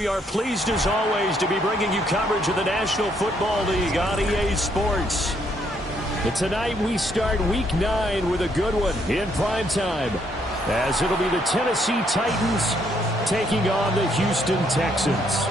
we are pleased as always to be bringing you coverage of the National Football League on EA Sports. And tonight we start Week 9 with a good one in primetime, as it'll be the Tennessee Titans taking on the Houston Texans.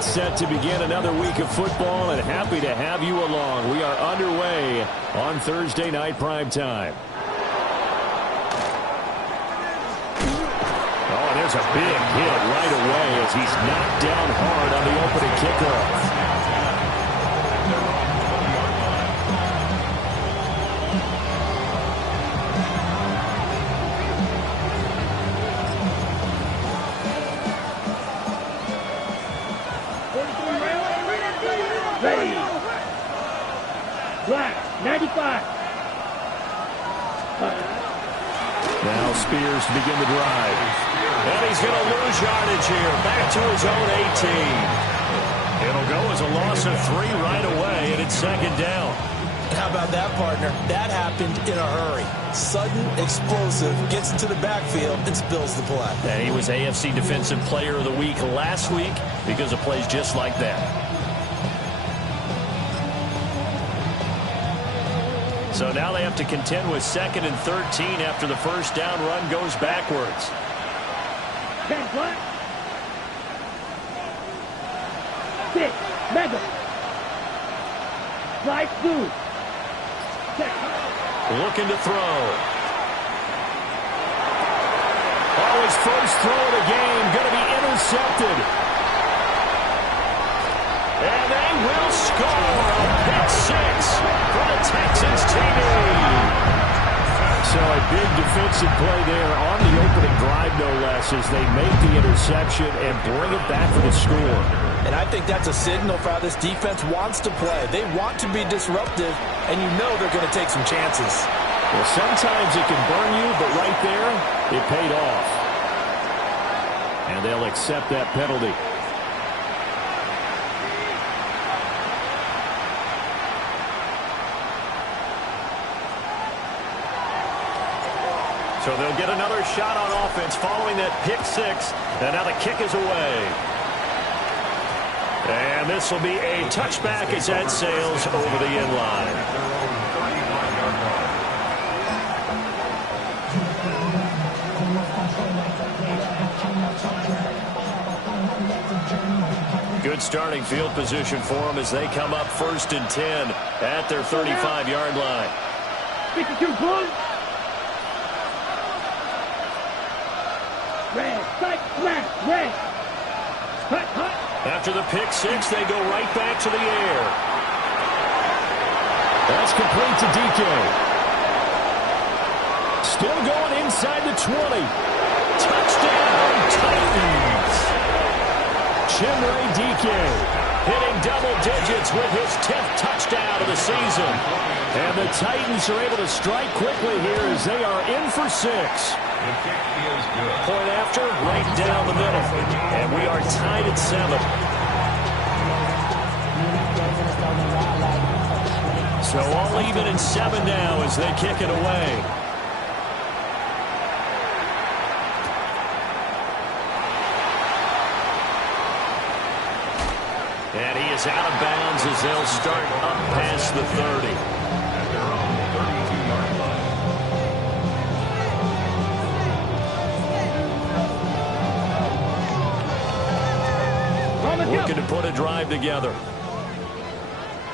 Set to begin another week of football, and happy to have you along. We are underway on Thursday night primetime. Oh, and there's a big hit right away as he's knocked down hard on the opening kickoff. Now Spears to begin the drive. And he's going to lose yardage here. Back to his own 18. It'll go as a loss of 3 right away, and it's second down. How about that, partner? That happened in a hurry. Sudden, explosive, gets into the backfield, and spills the play. And he was AFC Defensive Player of the Week last week because of plays just like that. So now they have to contend with 2nd and 13 after the first down run goes backwards. 10 flat. 6. Mega. Slide 2. Looking to throw. Oh, his first throw of the game going to be intercepted. And they will score a pick 6 for the Texans TD. So a big defensive play there on the opening drive, no less, as they make the interception and bring it back for the score. And I think that's a signal for how this defense wants to play. They want to be disruptive, and you know they're going to take some chances. Well, sometimes it can burn you, but right there, it paid off. And they'll accept that penalty. So they'll get another shot on offense following that pick 6. And now the kick is away. And this will be a touchback as that sails over the end line. Good starting field position for them as they come up 1st and 10 at their 35-yard line. 52 points. Red, strike, flat, red. Hut, hut. After the pick 6, they go right back to the air. That's complete to DK. Still going inside the 20. Touchdown, Titans. Chimere Dike hitting double digits with his 10th touchdown of the season. And the Titans are able to strike quickly here as they are in for 6. Point after, right down the middle. And we are tied at 7. So all even in 7 now as they kick it away. And he is out of bounds as they'll start up past the 30. At their own 32-yard line. Looking to put a drive together.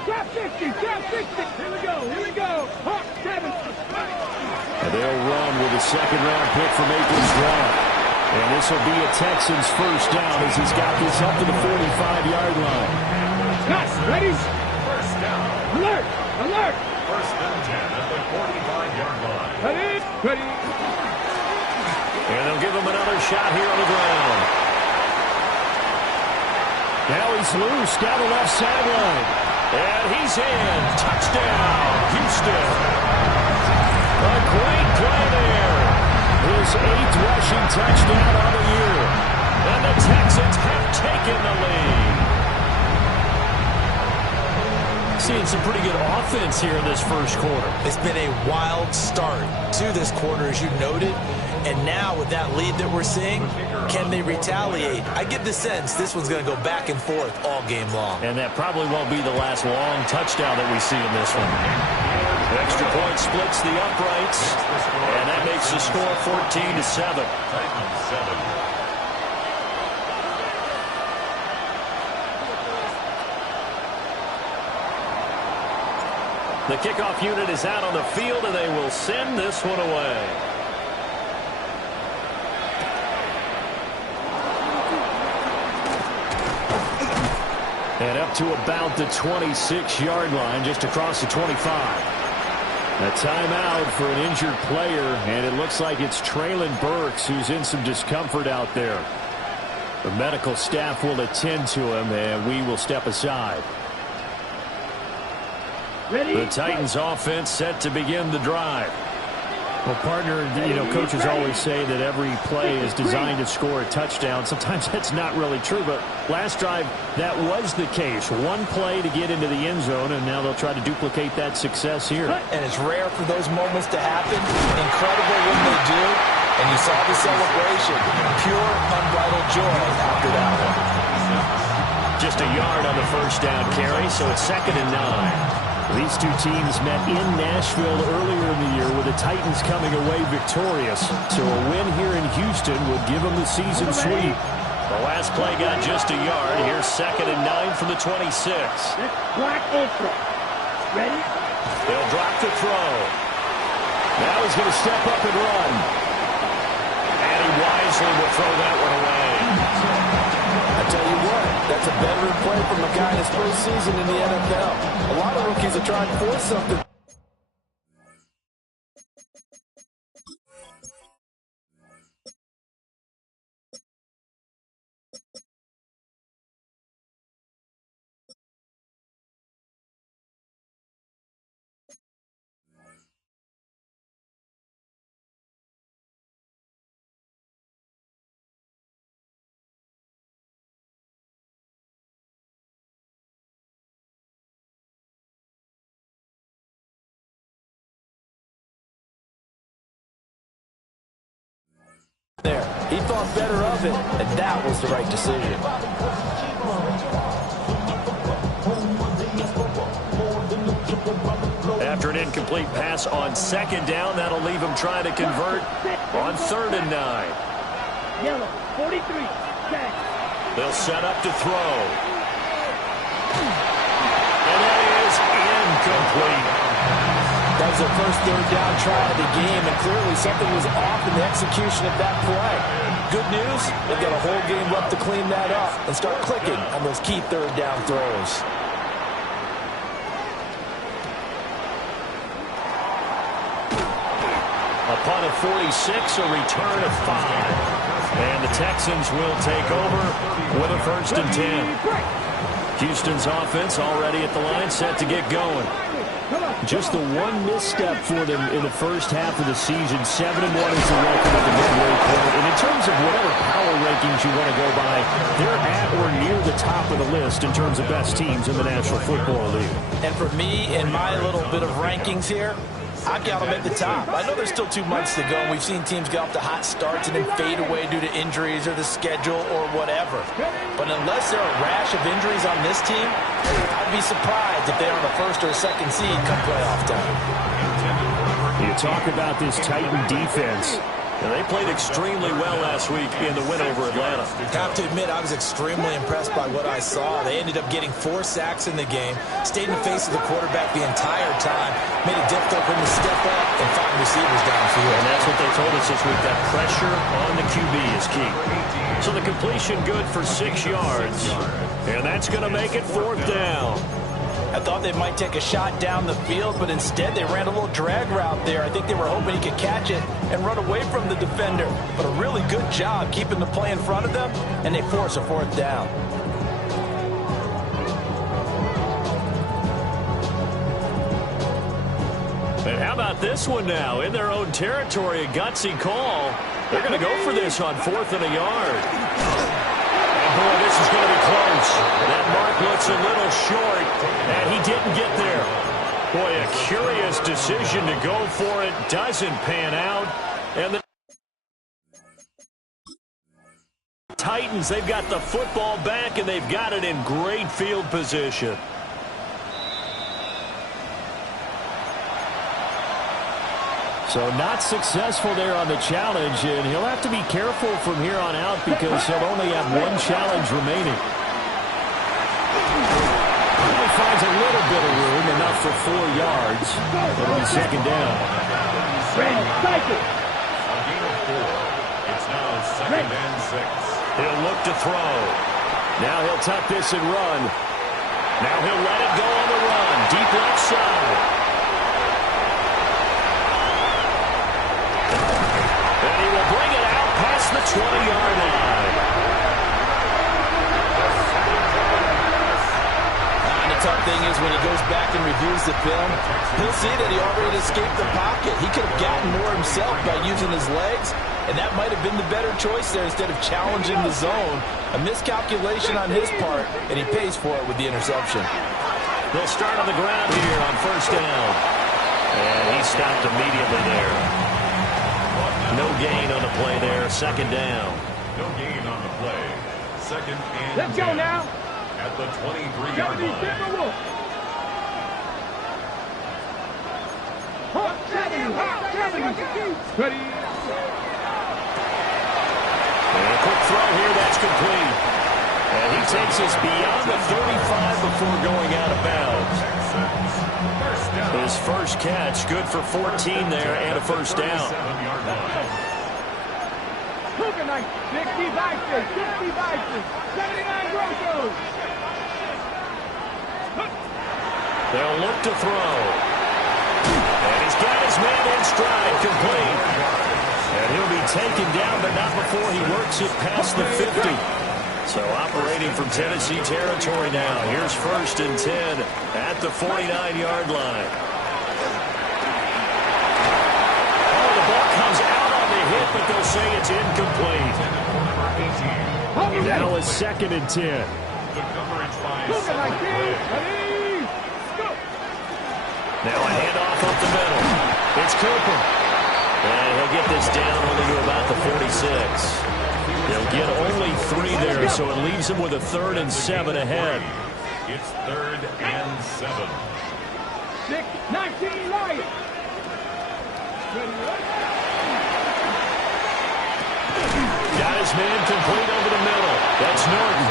Drop 60, drop 60. Here we go, here we go. Hawk 7. And they'll run with a second-round pick from April's draft. And this will be a Texans first down as he's got this up to the 45-yard line. Cut, ready? First down. Alert, alert. 1st and 10 at the 45-yard line. Ready, ready. And they'll give him another shot here on the ground. Now he's loose down the left sideline. And he's in. Touchdown, Houston. A great play there. His 8th rushing touchdown on the year. And the Texans have taken the lead. Seeing some pretty good offense here in this first quarter. It's been a wild start to this quarter, as you noted. And now with that lead that we're seeing, can they retaliate? I get the sense this one's going to go back and forth all game long. And that probably won't be the last long touchdown that we see in this one. The extra point splits the uprights, and that makes the score 14-7. The kickoff unit is out on the field, and they will send this one away. And up to about the 26-yard line, just across the 25. A timeout for an injured player, and it looks like it's Treylon Burks who's in some discomfort out there. The medical staff will attend to him, and we will step aside. The Titans offense set to begin the drive. Well, partner, coaches always say that every play is designed to score a touchdown. Sometimes that's not really true, but last drive, that was the case. One play to get into the end zone, and now they'll try to duplicate that success here. And it's rare for those moments to happen. Incredible when they do. And you saw the celebration. Pure, unbridled joy after that one. Just a yard on the first down carry, so it's 2nd and 9. These two teams met in Nashville earlier in the year with the Titans coming away victorious. So a win here in Houston would give them the season sweep. The last play got just a yard. Here's 2nd and 9 from the 26. Black ultra. Ready? They'll drop the throw. Now he's going to step up and run. And he wisely will throw that one away. I tell you what, that's a veteran play from a guy in his first season in the NFL. A lot of rookies are trying to force something. There. He thought better of it, and that was the right decision. After an incomplete pass on 2nd down, that'll leave him trying to convert on 3rd and 9. Yellow, 43. Tag. They'll set up to throw. And that is incomplete. That was their first 3rd down try of the game, and clearly something was off in the execution of that play. Good news, they've got a whole game left to clean that up and start clicking on those key 3rd down throws. Upon a 46, a return of 5. And the Texans will take over with a 1st and 10. Houston's offense already at the line, set to get going. Just the one misstep for them in the first half of the season. 7-1 is the record at the midway point. And in terms of whatever power rankings you want to go by, they're at or near the top of the list in terms of best teams in the National Football League. And for me, in my little bit of rankings here, I've got them at the top. I know there's still 2 months to go, and we've seen teams get off to hot starts and then fade away due to injuries or the schedule or whatever. But unless there are a rash of injuries on this team, I'd be surprised if they're on the 1st or 2nd seed come playoff time. You talk about this Titan defense. And they played extremely well last week in the win over Atlanta. I have to admit, I was extremely impressed by what I saw. They ended up getting 4 sacks in the game, stayed in the face of the quarterback the entire time, made it difficult for him to step up and find receivers downfield. And that's what they told us this week, that pressure on the QB is key. So the completion good for 6 yards, and that's going to make it 4th down. I thought they might take a shot down the field, but instead they ran a little drag route there. I think they were hoping he could catch it and run away from the defender. But a really good job keeping the play in front of them, and they force a 4th down. about this one now? In their own territory, a gutsy call. They're going to go for this on 4th and a yard. And boy, this is going to be close. That mark looks a little short, and he didn't get there. Boy, a curious decision to go for it. Doesn't pan out. And the Titans, they've got the football back, and they've got it in great field position. So not successful there on the challenge, and he'll have to be careful from here on out because he'll only have one challenge remaining. He finds a little bit of room, enough for 4 yards. It'll be 2nd down. A gain of 4. It's now 2nd and 6. He'll look to throw. Now he'll tuck this and run. Now he'll let it go on the run. Deep left side. And he will bring it out past the 20-yard line. And the tough thing is when he goes back and reviews the film, he'll see that he already escaped the pocket. He could have gotten more himself by using his legs, and that might have been the better choice there instead of challenging the zone. A miscalculation on his part, and he pays for it with the interception. They'll start on the ground here on 1st down. And he stopped immediately there. No gain on the play there. 2nd down. No gain on the play. 2nd and 10. Let's go now. At the 23-yard line. Ready. And a quick throw here, that's complete. And he takes us beyond the 35 before going out of bounds. His first catch, good for 14 there and a 1st down. 79 Broncos. They'll look to throw. And he's got his man in stride, complete. And he'll be taken down, but not before he works it past the 50. So operating from Tennessee territory now. Here's 1st and 10 at the 49-yard line. Oh, the ball comes out on the hit, but they'll say it's incomplete. Now it's 2nd and 10. The coverage by Now a handoff up the middle. It's Cooper. And he'll get this down only to about the 46. They'll get only 3 there, so it leaves him with a 3rd and 7 ahead. It's 3rd and 7. 6-19 Lions. Got his man complete over the middle. That's Norton.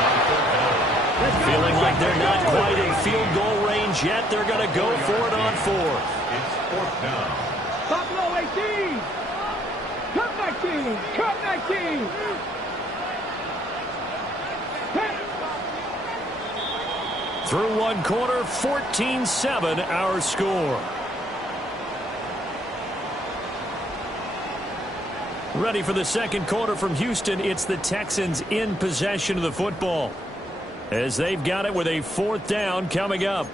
Feeling like they're not quite in field goal range yet. They're going to go for it on 4. It's 4th down. Buffalo 18. Cut 19. Cut 19. Through 1 quarter, 14-7 our score. Ready for the 2nd quarter from Houston. It's the Texans in possession of the football, as they've got it with a 4th down coming up.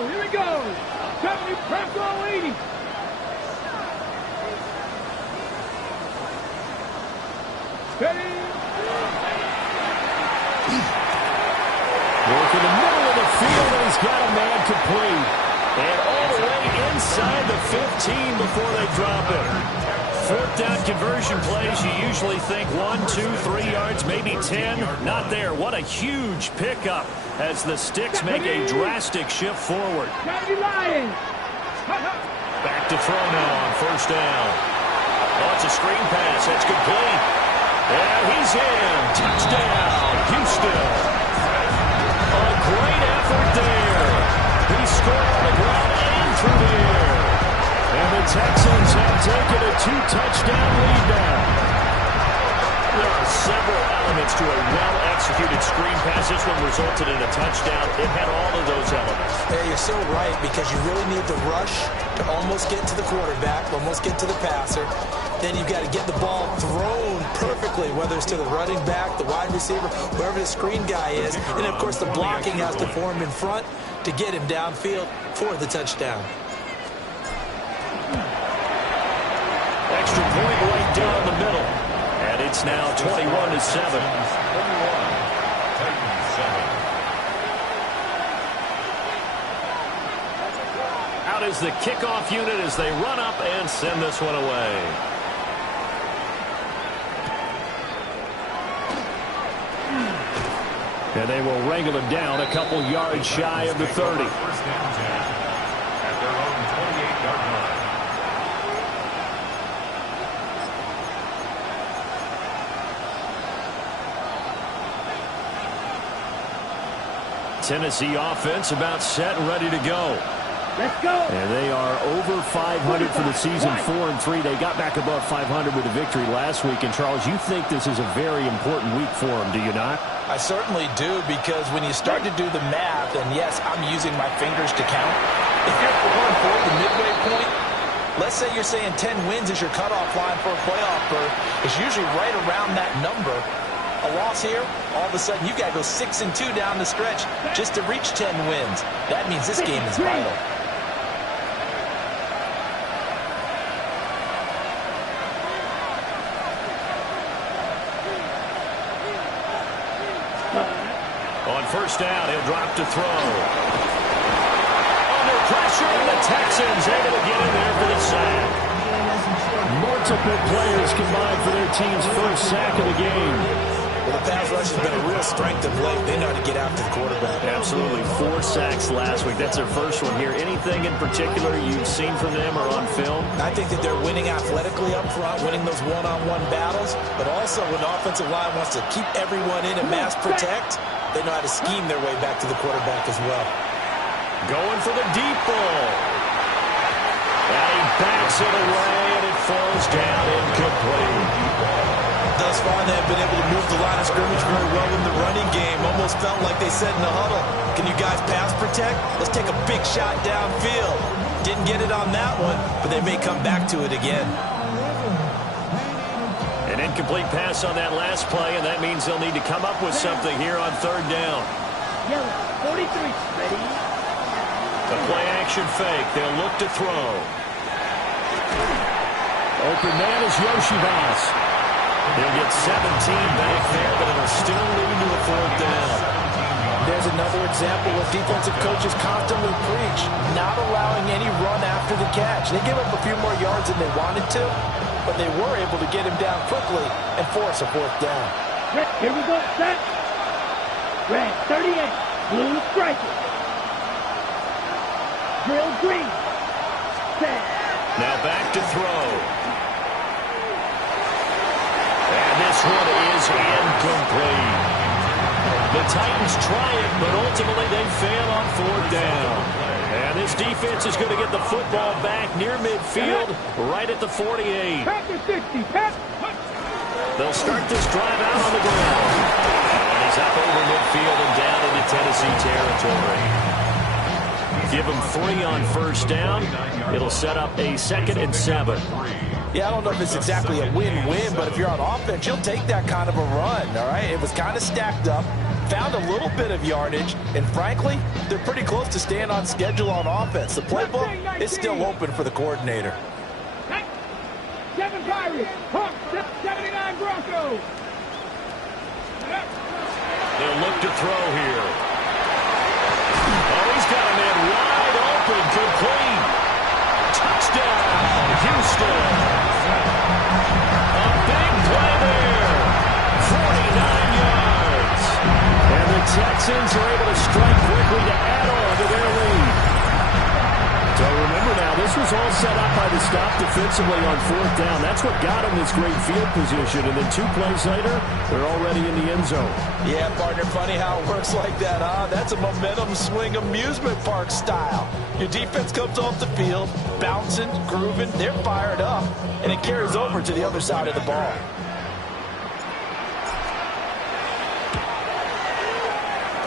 Here we go. 70 Bronco 80. Ready. Work in the middle of the field, and he's got a man complete. And all the way inside the 15 before they drop it. 4th down conversion plays, you usually think 1, 2, 3 yards, maybe 10. Not there. What a huge pickup as the Sticks make a drastic shift forward. Back to throw now on 1st down. Oh, it's a screen pass. That's complete. And he's in. Touchdown, Houston. A great effort there. He scored on the ground and through the air. And the Texans have taken a 2-touchdown lead now. There are several elements to a well-executed well-executed screen pass. This one resulted in a touchdown. It had all of those elements. Yeah, you're so right, because you really need the rush to almost get to the quarterback, almost get to the passer. Then you've got to get the ball thrown perfectly, whether it's to the running back, the wide receiver, wherever the screen guy is. And, of course, the blocking has to form in front to get him downfield for the touchdown. Extra point right down the middle. And it's now 21-7. Out is the kickoff unit as they run up and send this one away. And they will wrangle him down a couple yards shy of the 30. First down, at their own 28-yard line. Tennessee offense about set and ready to go. Let's go. And they are over 500 for the season, 4-3. They got back above 500 with a victory last week. And, Charles, you think this is a very important week for them, do you not? I certainly do, because when you start to do the math, and yes, I'm using my fingers to count, if you're 4-4 at the midway point, let's say you're saying 10 wins is your cutoff line for a playoff berth, it's usually right around that number. A loss here, all of a sudden you got to go 6-2 down the stretch just to reach 10 wins. That means this game is vital. On first down, he'll drop to throw. Under pressure, and the Texans able to get in there for the sack. Multiple players combined for their team's first sack of the game. Well, the pass rush has been a real strength of late. They know how to get after the quarterback. Absolutely. 4 sacks last week. That's their first one here. Anything in particular you've seen from them or on film? I think that they're winning athletically up front, winning those one-on-one battles, but also when the offensive line wants to keep everyone in and mass protect, they know how to scheme their way back to the quarterback as well. Going for the deep ball. And he backs it away, and it falls down incomplete. Thus far, they have been able to move the line of scrimmage very well in the running game. Almost felt like they said in the huddle, can you guys pass protect? Let's take a big shot downfield. Didn't get it on that one, but they may come back to it again. An incomplete pass on that last play, and that means they'll need to come up with something here on third down. Yellow, 43, ready? The play action fake. They'll look to throw. Open man is Yoshibas. He'll get 17 back there, but it'll still lead to a fourth down. There's another example of defensive coaches constantly preach, not allowing any run after the catch. They give up a few more yards than they wanted to, but they were able to get him down quickly and force a fourth down. Here we go, set. Red, 38, blue striker. Drill green. Set. Now back to throw. And this one is incomplete. The Titans try it, but ultimately they fail on fourth down. And this defense is going to get the football back near midfield, right at the 48. Pack the 60, pack. They'll start this drive out on the ground. And he's up over midfield and down into Tennessee territory. Give him 3 on first down. It'll set up a 2nd and 7. Yeah, I don't know if it's exactly a win-win, but if you're on offense, you'll take that kind of a run, all right? It was kind of stacked up, found a little bit of yardage, and frankly, they're pretty close to staying on schedule on offense. The playbook is still open for the coordinator. 7 Pirates, Hawks, 79 Broncos. They'll look to throw here. Oh, he's got a man wide open, complete. Touchdown, Houston. A big play there. 49 yards. And the Texans are able to strike quickly to add on to their lead. So remember now, this was all set up by the stop defensively on fourth down. That's what got them this great field position. And then 2 plays later, they're already in the end zone. Yeah, partner, funny how it works like that, huh? That's a momentum swing amusement park style. Your defense comes off the field, bouncing, grooving, they're fired up, and it carries over to the other side of the ball.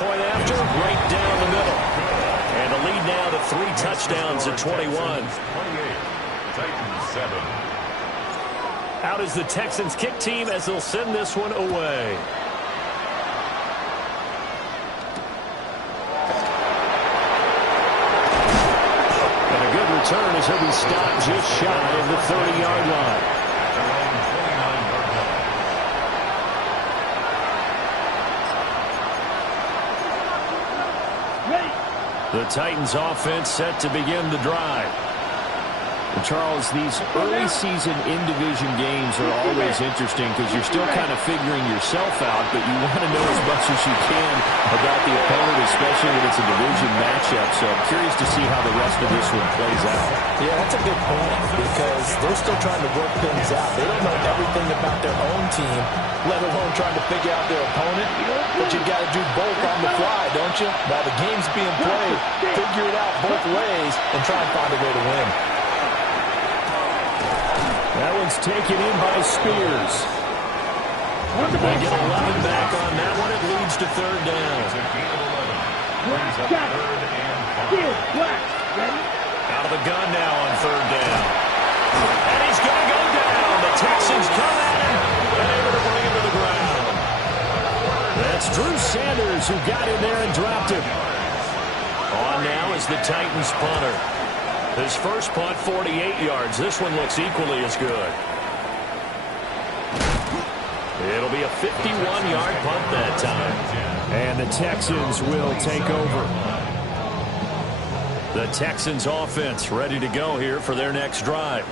point after, right down the middle. And the lead now to 3 touchdowns at 21. 28, Titans 7. Out is the Texans kick team as they'll send this one away. And a good return as he'll be stopped just shy of the 30-yard line. The Titans offense set to begin the drive. And Charles, these early season in-division games are always interesting because you're still kind of figuring yourself out, but you want to know as much as you can about the opponent, especially when it's a division matchup. So I'm curious to see how the rest of this one plays out. Yeah, that's a good point because they're still trying to work things out. They don't know everything about their own team, let alone trying to figure out their opponent. But you've got to do both on the fly, don't you? While the game's being played, figure it out both ways and try and find a way to win. That one's taken in by Spears. They get 11 back on that one. It leads to third down. Out of the gun now on third down. And he's going to go down. The Texans come at him and able to bring him to the ground. That's Drew Sanders who got in there and dropped him. On now is the Titans punter. His first punt, 48 yards. This one looks equally as good. It'll be a 51-yard punt that time. And the Texans will take over. The Texans offense ready to go here for their next drive.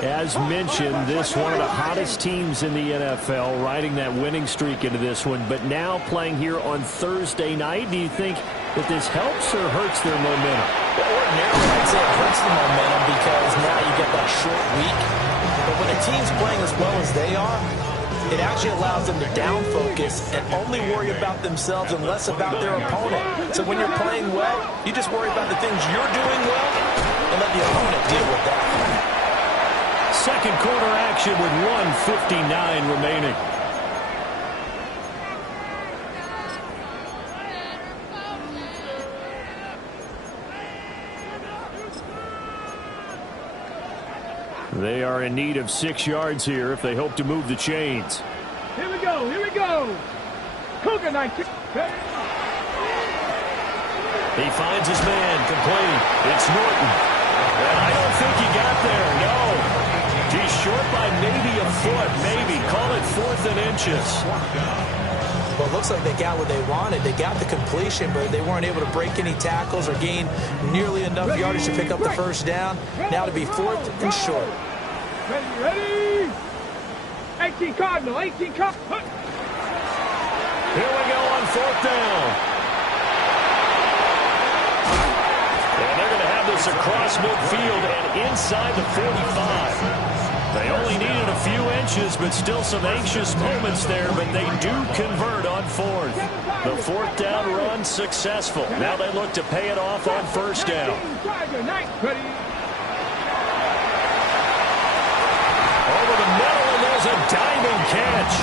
As mentioned, this one of the hottest teams in the NFL, riding that winning streak into this one, but now playing here on Thursday night. Do you think that this helps or hurts their momentum? Well, ordinarily, I'd say it hurts the momentum because now you get that short week. But when a team's playing as well as they are, it actually allows them to down focus and only worry about themselves and less about their opponent. So when you're playing well, you just worry about the things you're doing well and let the opponent deal with that. Second quarter action with 1:59 remaining. They are in need of 6 yards here if they hope to move the chains. Here we go, here we go. Cougar 19. He finds his man, complete. It's Norton. And I don't think he got there, no. He's short by maybe a foot, maybe. Call it 4th and inches. Well, it looks like they got what they wanted. They got the completion, but they weren't able to break any tackles or gain nearly enough yardage to pick up the first down. Now to be 4th and short. Ready? 18 Cardinal, 18 Cardinal. Here we go on 4th down. And they're going to have this across midfield and inside the 45. They only needed a few inches, but still some anxious moments there, but they do convert on 4th. The 4th down run successful. Now they look to pay it off on first down. Over the middle, and there's a diving catch.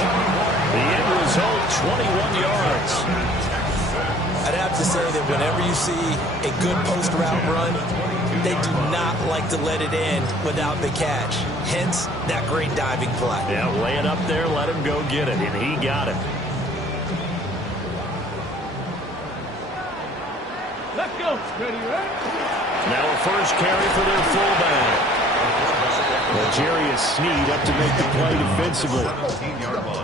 The end result, 21 yards. I'd have to say that whenever you see a good post route run, they do not like to let it end without the catch. Hence, that great diving play. Yeah, lay it up there, let him go get it, and he got it. Let's go. Ready, ready? Now a first carry for their fullback. Well, Jarius Sneed up to make the play defensively.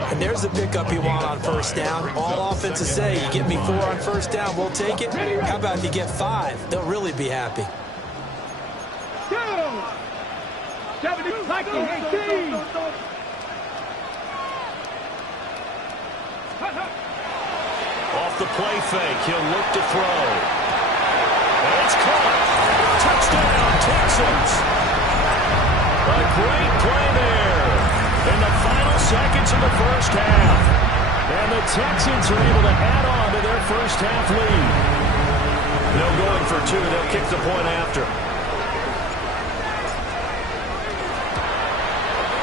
And there's the pickup you want on first down. All offenses say, you get me 4 on first down, we'll take it. How about if you get 5? They'll really be happy. 70, 18. Off the play fake, he'll look to throw. And it's caught. Touchdown, Texans. A great play there in the final seconds of the first half. And the Texans are able to add on to their first half lead. No going for 2. They'll kick the point after.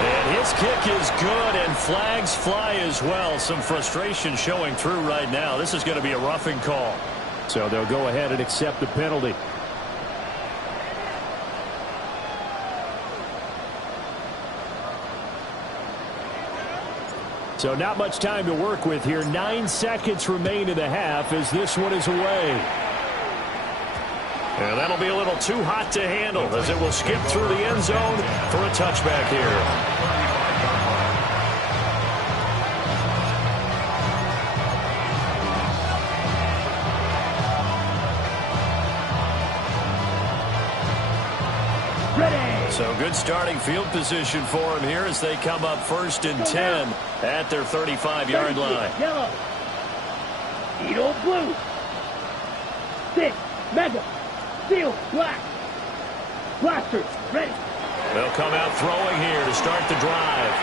And This kick is good, and flags fly as well. Some frustration showing through right now. This is going to be a roughing call. So they'll go ahead and accept the penalty. So not much time to work with here. 9 seconds remain in the half as this one is away. And that'll be a little too hot to handle as it will skip through the end zone for a touchback here. So good starting field position for him here as they come up 1st and 10 at their 35-yard line. Yellow. Edo blue. 6. Mega. Steel. Black. Blasters. Ready. They'll come out throwing here to start the drive.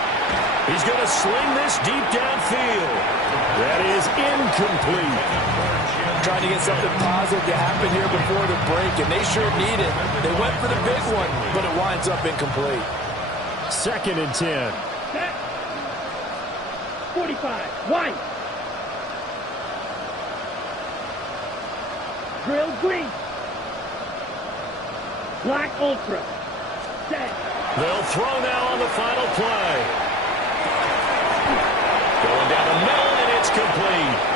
He's going to sling this deep downfield. That is incomplete. Trying to get something positive to happen here before the break, and they sure need it. They went for the big one, but it winds up incomplete. 2nd and 10. Set. 45. White. Grill green. Black ultra. Set. They'll throw now on the final play. Going down the middle, and it's complete.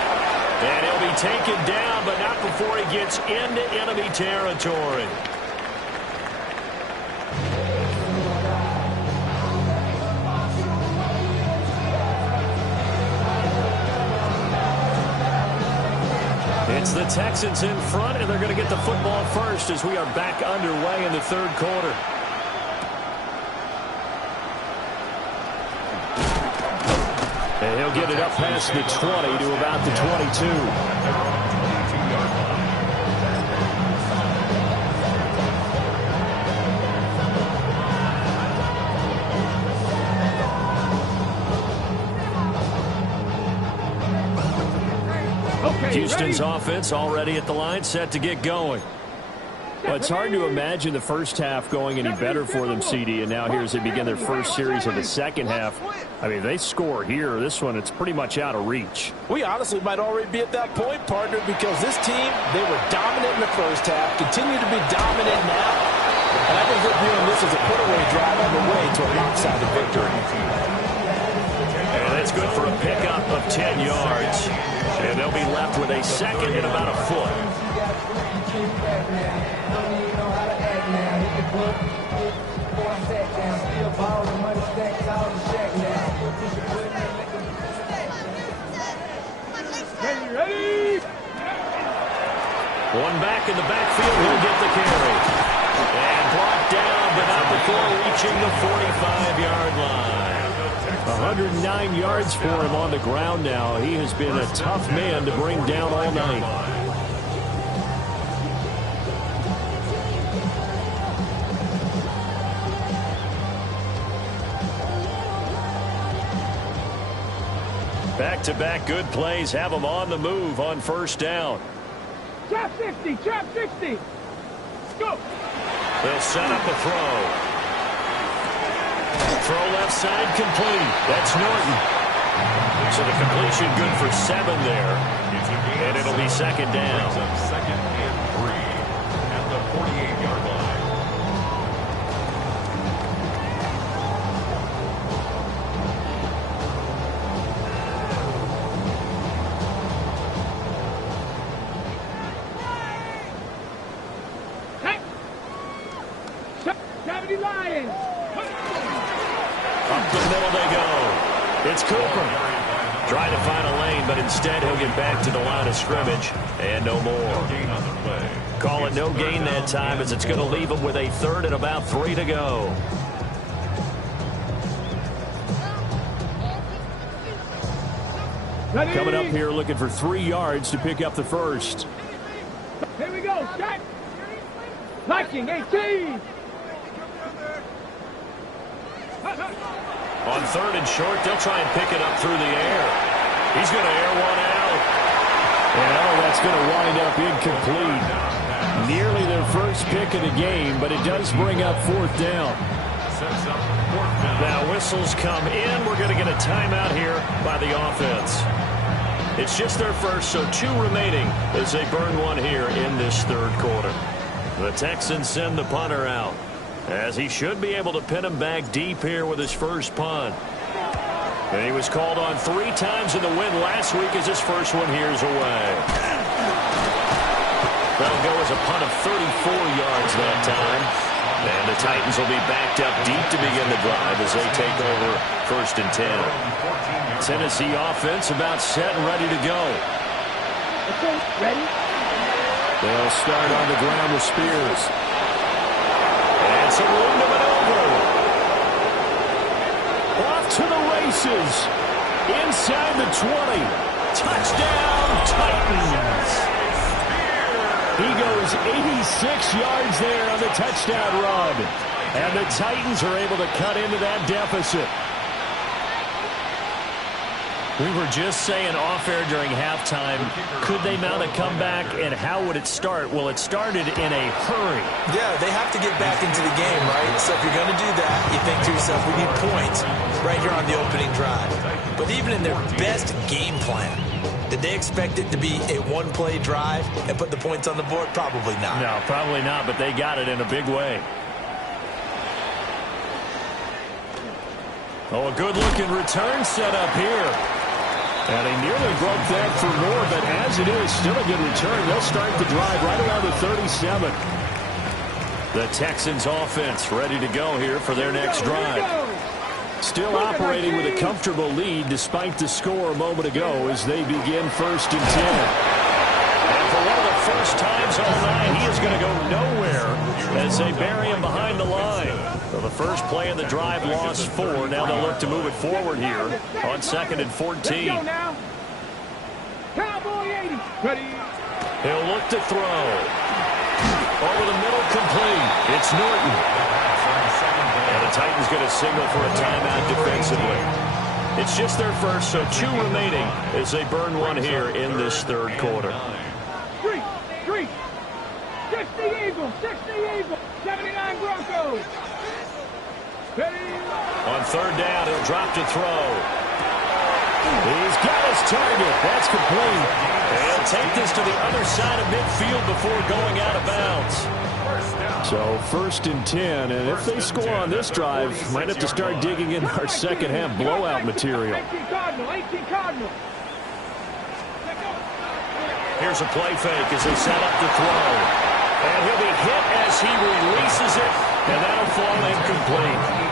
And he'll be taken down, but not before he gets into enemy territory. It's the Texans in front, and they're going to get the football first as we are back underway in the 3rd quarter. And he'll get it up past the 20 to about the 22. Houston's offense already at the line, set to get going. Well, it's hard to imagine the first half going any better for them, CD, and now here as they begin their first series of the second half. I mean, if they score here, this one, it's pretty much out of reach. We honestly might already be at that point, partner, because this team, they were dominant in the first half, continue to be dominant now, and I think they're viewing this as a put-away drive on the way to a lopsided victory. And that's good for a pickup of 10 yards, and they'll be left with a 2nd and about a foot. Ready. One back in the backfield, he'll get the carry. And brought down, but not before reaching the 45-yard line. 109 yards for him on the ground now. He has been a tough man to bring down all night. Back-to-back good plays have them on the move on 1st down. Trap 60. Trap 60. Go. They'll set up a throw. Throw left side complete. That's Norton. So the completion good for 7 there. And it'll be 2nd down. 2nd and 3 at the 48-yard line. Up the middle they go. It's Cooper. Trying to find a lane, but instead he'll get back to the line of scrimmage. And no more. Call it no gain that time as it's going to leave him with a 3rd and about 3 to go. Ready. Coming up here looking for 3 yards to pick up the first. Here we go. Set. Viking 18. On 3rd and short, they'll try and pick it up through the air. He's going to air one out. And that's going to wind up incomplete. Nearly their first pick of the game, but it does bring up 4th down. sets up fourth down. Now whistles come in. We're going to get a timeout here by the offense. It's just their first, so 2 remaining as they burn one here in this third quarter. The Texans send the punter out, as he should be able to pin him back deep here with his first punt. And he was called on 3 times in the win last week as his first one here is away. That'll go as a punt of 34 yards that time. And the Titans will be backed up deep to begin the drive as they take over first and 10. Tennessee offense about set and ready to go. Okay, ready? They'll start on the ground with Spears. And some room to maneuver. Off to the races. Inside the 20. Touchdown, Titans. He goes 86 yards there on the touchdown run. And the Titans are able to cut into that deficit. We were just saying off-air during halftime, could they mount a comeback, and how would it start? Well, it started in a hurry. Yeah, they have to get back into the game, right? So if you're going to do that, you think to yourself, we need points right here on the opening drive. But even in their best game plan, did they expect it to be a one-play drive and put the points on the board? Probably not. No, probably not, but they got it in a big way. Oh, a good-looking return set up here. And he nearly broke that for more, but as it is, still a good return. They'll start the drive right around the 37. The Texans offense ready to go here for their next drive. Still operating with a comfortable lead despite the score a moment ago as they begin first and 10. And for one of the first times all night, he is going to go nowhere as they bury him behind the line. Well, the first play of the drive lost 4. Now they'll look to move it forward here on 2nd and 14. Cowboy 80. Ready. He'll look to throw. Over the middle, complete. It's Norton. And the Titans get a signal for a timeout defensively. It's just their first, so 2 remaining as they burn one here in this third quarter. 3. 60 Eagles. 79 Broncos. Ready. On third down, he'll drop to throw. He's got his target. That's complete. And he'll take this to the other side of midfield before going out of bounds. So first and 10, and if they score on this drive, might have to start digging in our second half blowout material. 18 Cardinal. Here's a play fake as they set up the throw. And he'll be hit as he releases it, and that'll fall incomplete.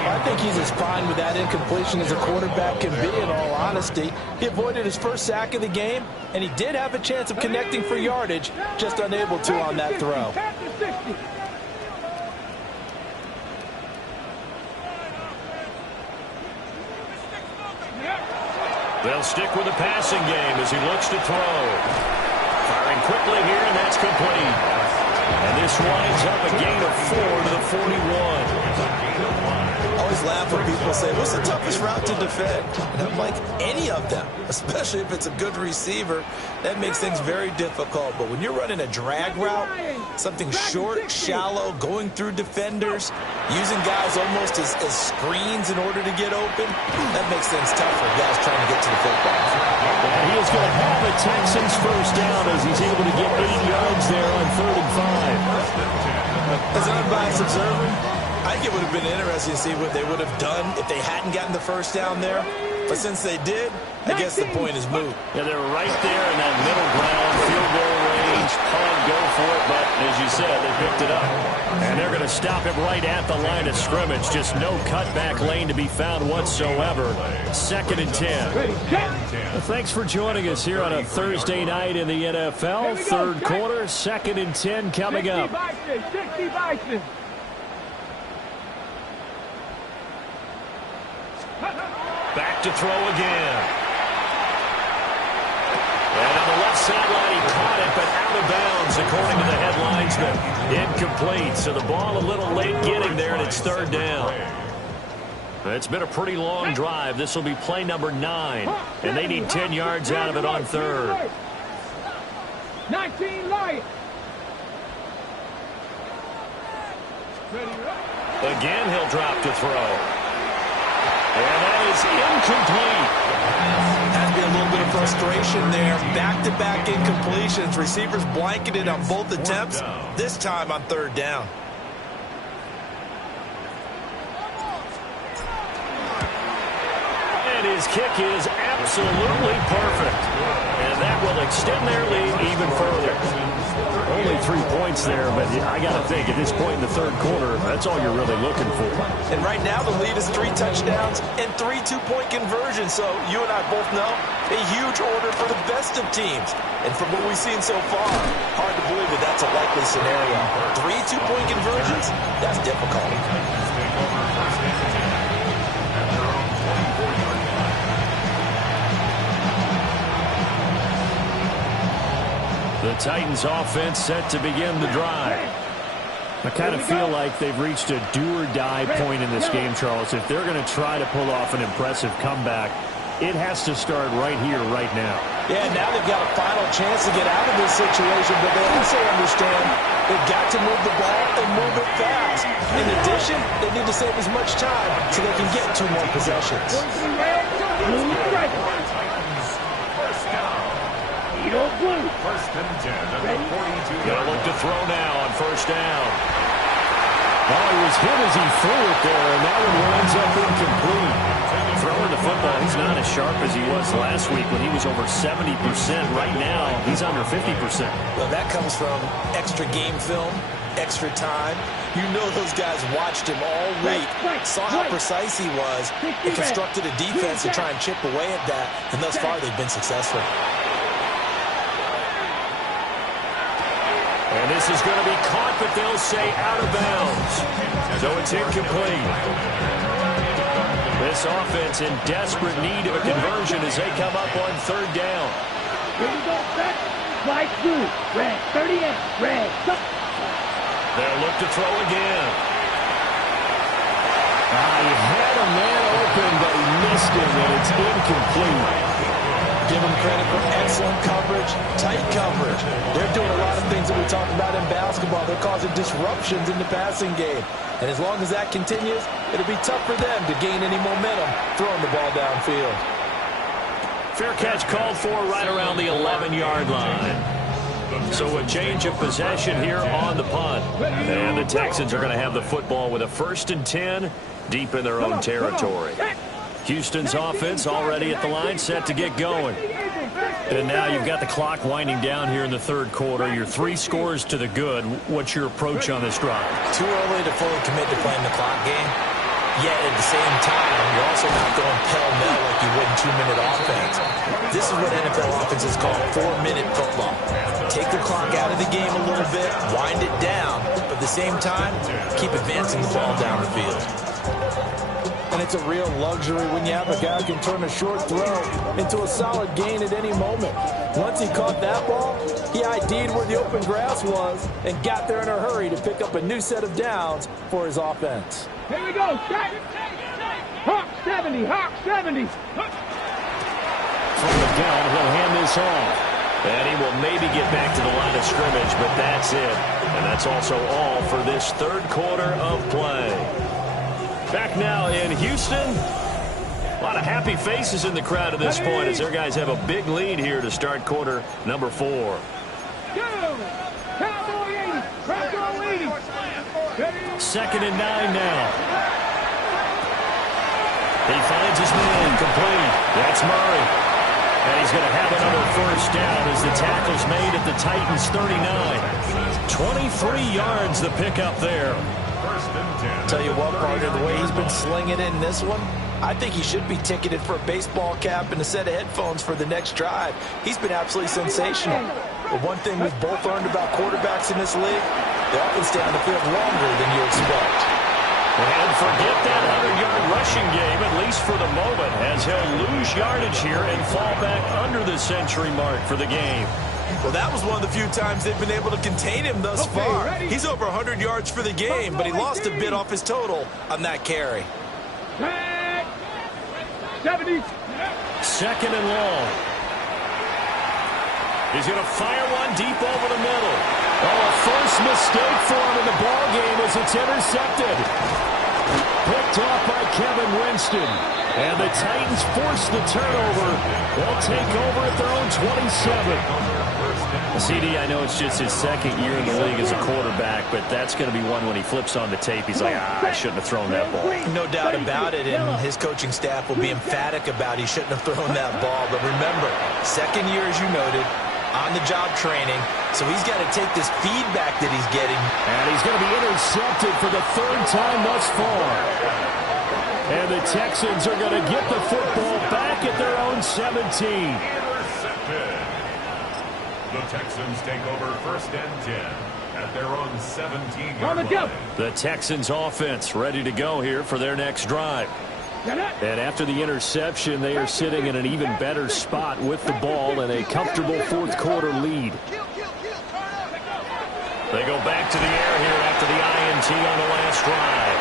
I think he's as fine with that incompletion as a quarterback can be, in all honesty. He avoided his first sack of the game, and he did have a chance of connecting for yardage, just unable to on that throw. They'll stick with the passing game as he looks to throw. Firing quickly here, and that's complete. And this winds up a gain of 4 to the 41. I always laugh when people say, what's the toughest route to defend? And I'm like, any of them, especially if it's a good receiver. That makes things very difficult. But when you're running a drag route, something short, shallow, going through defenders, using guys almost as screens in order to get open, that makes things tough for guys trying to get to the football. And he is going to have the Texans first down as he's able to get 8 yards there on 3rd and 5. As an unbiased observer, I think it would have been interesting to see what they would have done if they hadn't gotten the first down there. But since they did, I guess the point is moot. Yeah, they're right there in that middle ground, field goal range, punt, go for it. But as you said, they picked it up. And they're going to stop him right at the line of scrimmage. Just no cutback lane to be found whatsoever. 2nd and 10. Well, thanks for joining us here on a Thursday night in the NFL. Third quarter, 2nd and 10 coming up. 60 Bison. Back to throw again. And on the left sideline, he caught it, but out of bounds, according to the head linesman. Incomplete, so the ball a little late getting there, and it's 3rd down. It's been a pretty long drive. This will be play number 9, and they need 10 yards out of it on 3rd. 19 Lions. Again, he'll drop to throw. And that is incomplete. Has been a little bit of frustration there. Back-to-back incompletions. Receivers blanketed on both attempts. This time on third down. And his kick is absolutely perfect. And that will extend their lead even further. Only 3 points there, but I got to think at this point in the third quarter, that's all you're really looking for. And right now the lead is 3 touchdowns and 3 two-point conversions. So you and I both know a huge order for the best of teams. And from what we've seen so far, hard to believe that that's a likely scenario. 3 two-point conversions? That's difficult. The Titans offense set to begin the drive. I kind of feel like they've reached a do-or-die point in this game, Charles. If they're going to try to pull off an impressive comeback, it has to start right here, right now. Yeah, now they've got a final chance to get out of this situation, but they also understand they've got to move the ball and move it fast. In addition, they need to save as much time so they can get 2 more possessions. First and 10 at the 42. Got to look to throw now on first down. Oh, he was hit as he threw it there, and that one winds up incomplete. Throwing the football, he's not as sharp as he was last week when he was over 70%. Right now, he's under 50%. Well, that comes from extra game film, extra time. You know those guys watched him all week, saw how precise he was, and constructed a defense to try and chip away at that, and thus far they've been successful. And this is going to be caught, but they'll say out of bounds. So it's incomplete. This offense in desperate need of a conversion as they come up on third down. Here we go, set. Slide through. Red, 38. Red. They'll look to throw again. He had a man open, but he missed him, and it's incomplete. Give them credit for excellent coverage, tight coverage. They're doing a lot of things that we talk about in basketball. They're causing disruptions in the passing game. And as long as that continues, it'll be tough for them to gain any momentum throwing the ball downfield. Fair catch called for right around the 11-yard line. So a change of possession here on the punt. And the Texans are going to have the football with a 1st and 10 deep in their own territory. Houston's offense already at the line, set to get going. And now you've got the clock winding down here in the third quarter. You're 3 scores to the good. What's your approach on this drive? Too early to fully commit to playing the clock game. Yet at the same time, you're also not going pell-mell like you would in 2-minute offense. This is what NFL offenses call 4-minute football. Take the clock out of the game a little bit, wind it down, but at the same time, keep advancing the ball down the field. And it's a real luxury when you have a guy who can turn a short throw into a solid gain at any moment. Once he caught that ball, he ID'd where the open grass was and got there in a hurry to pick up a new set of downs for his offense. Here we go, set. Hawk 70, Hawk 70. From the gun, he'll hand this off. And he will maybe get back to the line of scrimmage, but that's it. And that's also all for this third quarter of play. Back now in Houston. A lot of happy faces in the crowd at this point as their guys have a big lead here to start quarter number 4. Go! Cowboy 80, Cowboy 80. 2nd and 9 now. He finds his man complete. That's Murray. And he's going to have another first down as the tackle's made at the Titans 39. 23 yards the pickup there. Tell you what, partner, the way he's been slinging in this one, I think he should be ticketed for a baseball cap and a set of headphones for the next drive. He's been absolutely sensational. But one thing we've both learned about quarterbacks in this league, they often stay on the field longer than you expect. And forget that 100-yard rushing game, at least for the moment, as he'll lose yardage here and fall back under the century mark for the game. Well, that was one of the few times they've been able to contain him thus far. He's over 100 yards for the game, but he lost a bit off his total on that carry. 70. 2nd and long. He's going to fire one deep over the middle. Oh, a first mistake for him in the ball game as it's intercepted. Picked off by Kevin Winston. And the Titans force the turnover. They'll take over at their own 27. CD, I know it's just his second year in the league as a quarterback, but that's going to be one when he flips on the tape. He's like, I shouldn't have thrown that ball. No doubt about it, and his coaching staff will be emphatic about he shouldn't have thrown that ball. But remember, second year, as you noted, on-the-job training, so he's got to take this feedback that he's getting. And he's going to be intercepted for the third time thus far. And the Texans are going to get the football back at their own 17. Intercepted. The Texans take over first and 10 at their own 17-yard line. The Texans offense ready to go here for their next drive. And after the interception, they are sitting in an even better spot with the ball and a comfortable fourth quarter lead. They go back to the air here after the INT on the last drive.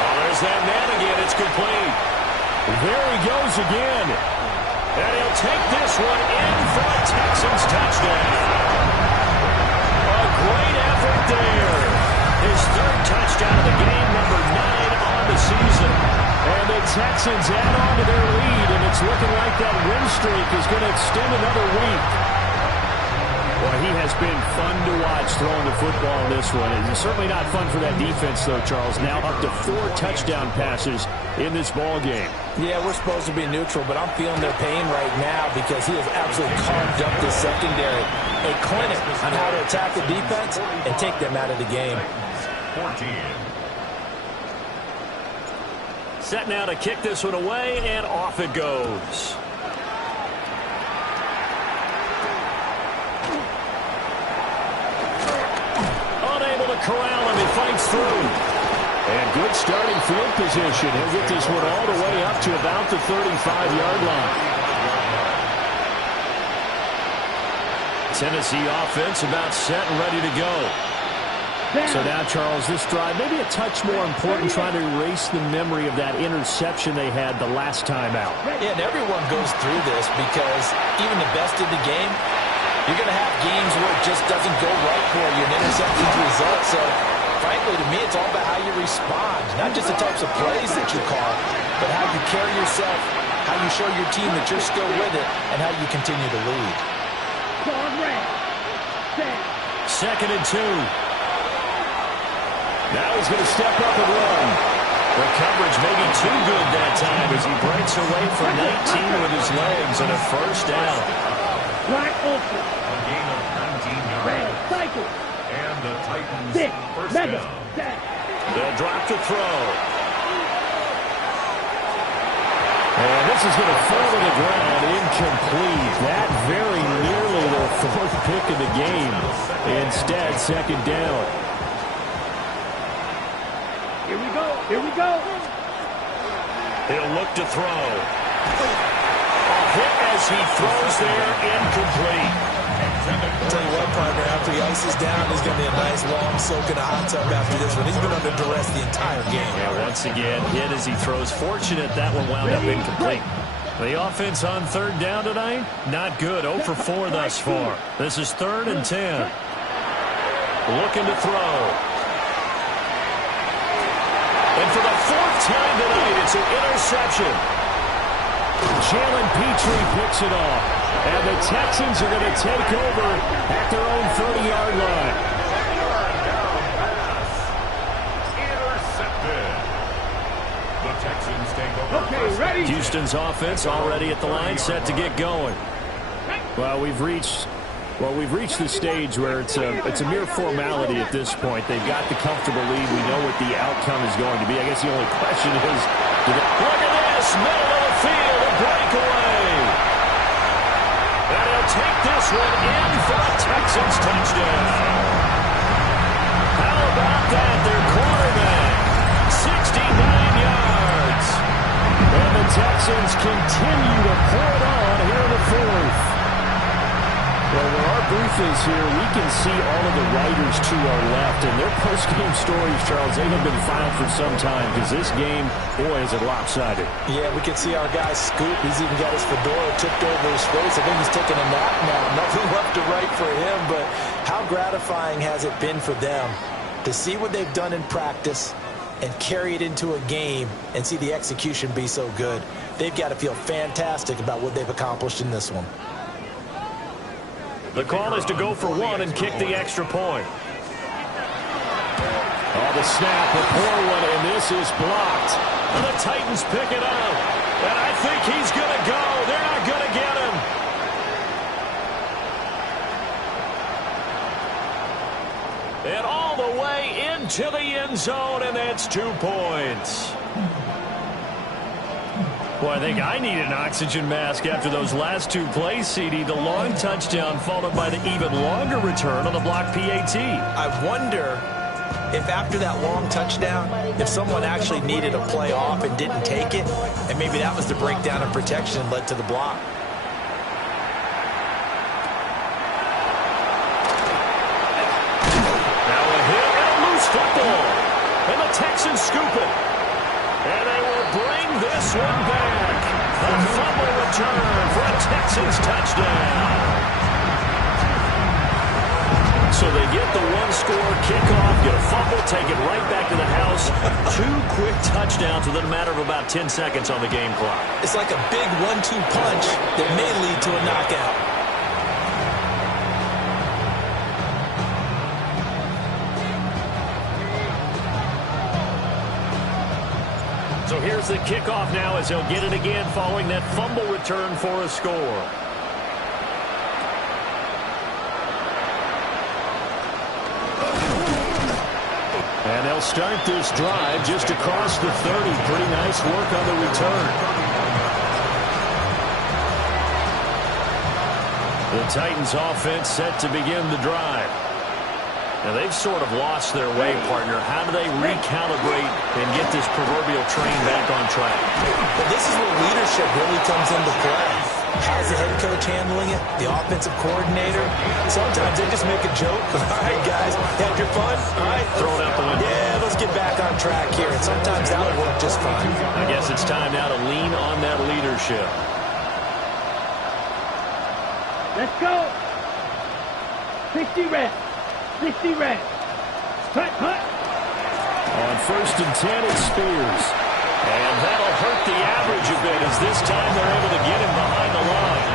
Oh, there's that man again. It's complete. There he goes again. And he'll take this one in for a Texans touchdown. A great effort there. His third touchdown of the game, number 9 on the season. And the Texans add on to their lead, and it's looking like that win streak is going to extend another week. Well, he has been fun to watch throwing the football in this one. It's certainly not fun for that defense, though, Charles. Now up to 4 touchdown passes in this ball game. Yeah, we're supposed to be neutral, but I'm feeling their pain right now because he has absolutely carved up the secondary. A clinic on how to attack the defense and take them out of the game. 14. Set now to kick this one away, and off it goes. Unable to corral him. He fights through. And good starting field position. He'll get this one all the way up to about the 35-yard line. Tennessee offense about set and ready to go. So now, Charles, this drive maybe a touch more important, trying to erase the memory of that interception they had the last time out. Yeah, and everyone goes through this because even the best in the game, you're going to have games where it just doesn't go right for you, and interceptions result. So, frankly, to me, it's all about how you respond, not just the types of plays that you call, but how you carry yourself, how you show your team that you're still with it, and how you continue to lead. 2nd and 2. Now he's going to step up and run. The coverage may be too good that time as he breaks away for 19 with his legs on a first down. A gain of 19 yards. And the Titans first down. They'll drop to throw. And this is going to fall to the ground, incomplete. That very nearly the 4th pick of the game. Instead, 2nd down. Here we go. He'll look to throw. A hit as he throws there, incomplete. I'll tell you what, partner, after he ices down, there's going to be a nice long soak in a hot tub after this one. He's been under duress the entire game. Yeah, once again, hit as he throws. Fortunate that one wound up incomplete. The offense on 3rd down tonight, not good. 0 for 4 thus far. This is 3rd and 10. Looking to throw. And for the 4th time tonight, it's an interception. Jalen Petrie picks it off. And the Texans are going to take over at their own 30-yard line. Intercepted. The Texans take over. Okay, ready. Houston's offense already at the line, set to get going. Well, we've reached the stage where it's a mere formality at this point. They've got the comfortable lead. We know what the outcome is going to be. I guess the only question is, look at this, middle of the field, a breakaway. And he'll take this one in for a Texans touchdown. How about that? Their quarterback, 69 yards. And the Texans continue to pour it on here in the 4th. Well, where our booth is here, we can see all of the writers to our left, and their post-game stories, Charles, they have been filed for some time, because this game, boy, is it lopsided. Yeah, we can see our guy Scoop. He's even got his fedora tipped over his face. I think he's taking a nap now. Nothing left to write for him, but How gratifying has it been for them to see what they've done in practice and carry it into a game and see the execution be so good? They've got to feel fantastic about what they've accomplished in this one. The call is to go for one and kick the extra point. Oh, the snap, a poor one, and this is blocked. And the Titans pick it up. And I think he's going to go. They're not going to get him. And all the way into the end zone, and that's 2 points. Well, I think I need an oxygen mask after those last 2 plays, CD. The long touchdown followed by the even longer return on the block PAT. I wonder if after that long touchdown, if someone actually needed a play off and didn't take it, and maybe that was the breakdown in protection and led to the block. Now a hit and a loose football. And the Texans scoop it. And they will bring this one back. A fumble return for a Texans touchdown. So they get the one-score kickoff, get a fumble, take it right back to the house. 2 quick touchdowns within a matter of about 10 seconds on the game clock. It's like a big 1-2 punch that may lead to a knockout. So here's the kickoff now as he'll get it again following that fumble return for a score. And they'll start this drive just across the 30. Pretty nice work on the return. The Titans offense set to begin the drive. Now they've sort of lost their way, partner. How do they recalibrate and get this proverbial train back on track? Well, this is where leadership really comes into play. How's the head coach handling it? The offensive coordinator? Sometimes they just make a joke. All right, guys, had your fun? All right. Throw it out the window. Yeah, let's get back on track here. And sometimes that will work just fine. I guess it's time now to lean on that leadership. Let's go. 60 reps. 60 reps. Cut, cut. On 1st and 10, it's Spears. And that'll hurt the average a bit as this time they're able to get him behind the line.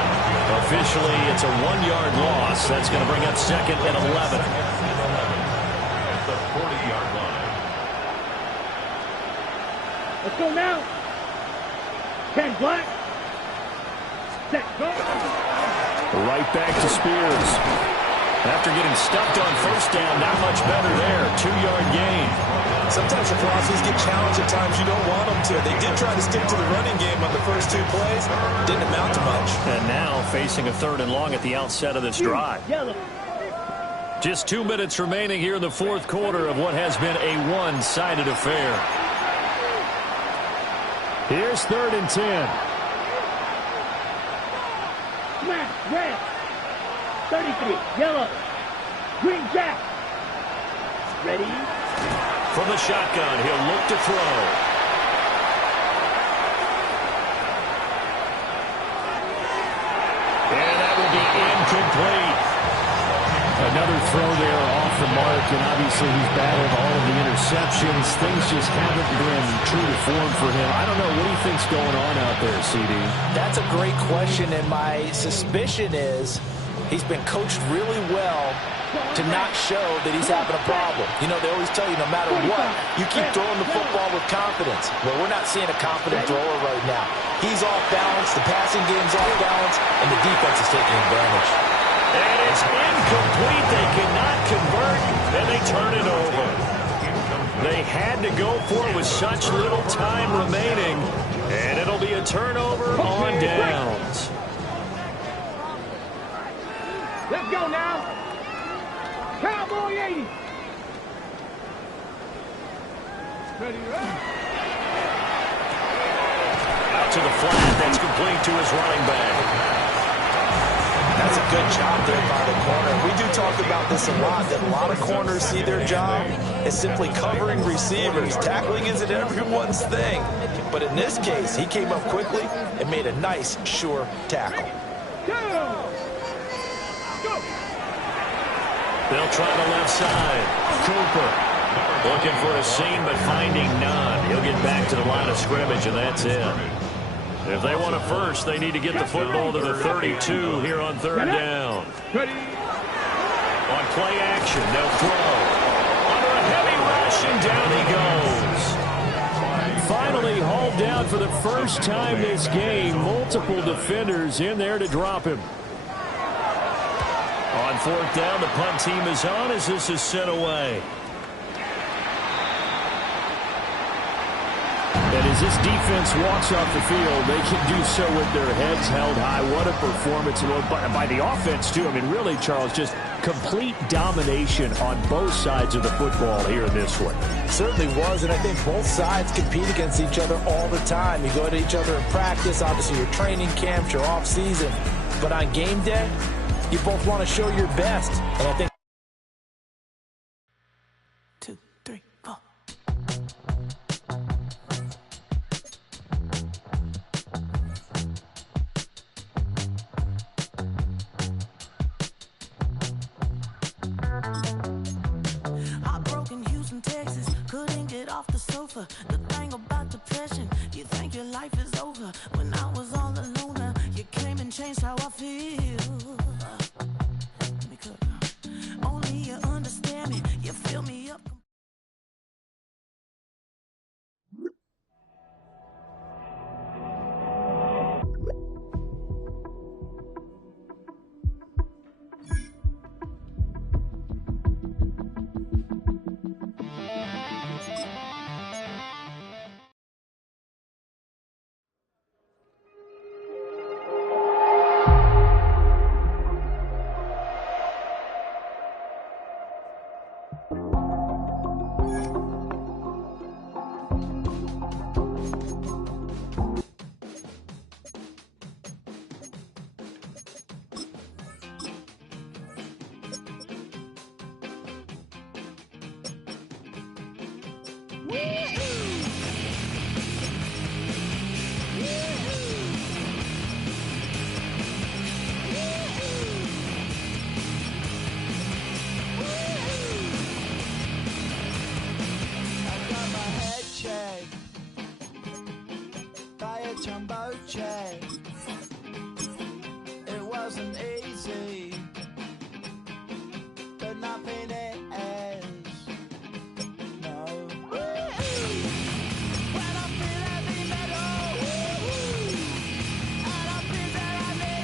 Officially, it's a 1-yard loss. That's going to bring up 2nd and 11. At the 40-yard line. Let's go now. 10 black. Set, go. Right back to Spears. After getting stuffed on 1st down, not much better there. 2-yard gain. Sometimes your philosophies get challenged at times you don't want them to. They did try to stick to the running game on the first 2 plays. Didn't amount to much. And now facing a 3rd and long at the outset of this drive. Yellow. Just 2 minutes remaining here in the 4th quarter of what has been a one-sided affair. Here's 3rd and 10. Smash, red. 33, yellow. Green jack. Ready? From the shotgun, he'll look to throw. And that will be incomplete. Another throw there off the mark, and obviously he's battled all of the interceptions. Things just haven't been true to form for him. I don't know. What do you think's going on out there, CD? That's a great question, and my suspicion is he's been coached really well to not show that he's having a problem. You know, they always tell you no matter what, you keep throwing the football with confidence. Well, we're not seeing a confident thrower right now. He's off balance, the passing game's off balance, and the defense is taking advantage. And it's incomplete. They cannot convert, and they turn it over. They had to go for it with such little time remaining, and it'll be a turnover on downs. Let's go now. Cowboy 80. Ready, Out to the flat. That's complete to his running back. That's a good job there by the corner. We do talk about this a lot, that a lot of corners see their job as simply covering receivers. Tackling isn't everyone's thing. But in this case, he came up quickly and made a nice, sure tackle. go. Go. They'll try the left side. Cooper looking for a seam, but finding none. He'll get back to the line of scrimmage, and that's it. If they want a first, they need to get the football to the 32 here on third down. On play action, they'll throw. Under a heavy rush, and down he goes. Finally hauled down for the first time this game. Multiple defenders in there to drop him. On fourth down, the punt team is on as this is sent away. And as this defense walks off the field, they can do so with their heads held high. What a performance by the offense, too. I mean, really, Charles, just complete domination on both sides of the football here in this one. Certainly was, and I think both sides compete against each other all the time. You go to each other in practice, obviously your training camps, your off-season. But on game day, you both want to show your best. And I think 2, 3, 4. Texas, couldn't get off the sofa. The thing about depression, you think your life is over. When I was all alone, you came and changed how I feel. Let me cook. Only you understand me, you fill me up. It wasn't easy, but nothing is. No. When I feel heavy metal, and I feel that I need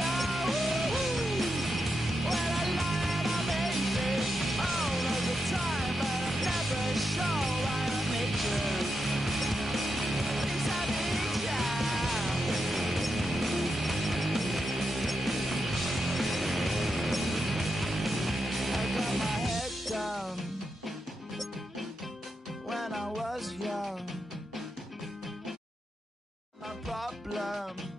when I lie and I'm easy all of the time, but I'm never sure why I need you. Things I need you. When I was young, a problem.